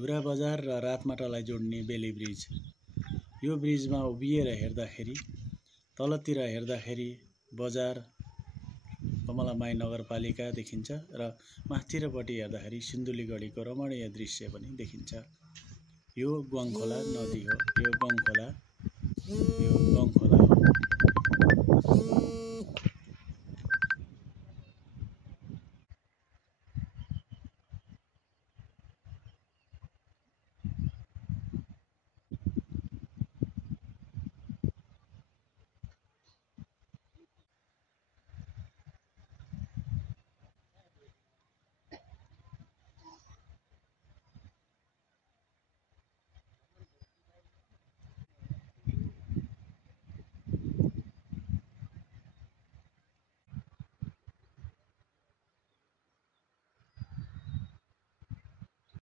धुरा बजार र रातमाटालाई जोड्ने बेली ब्रिज। यो ब्रिजमा उभिएर हेर्दाखेरि तलतिर हेर्दाखेरि बजार कमलामाई नगरपालिका देखिन्छ र माथिल्लोपट्टि हेर्दाखेरि सिन्धुलीगढीको रमणीय दृश्य पनि देखिन्छ। यो ग्वाङखोला नदी हो। यो ग्वाङखोला हो।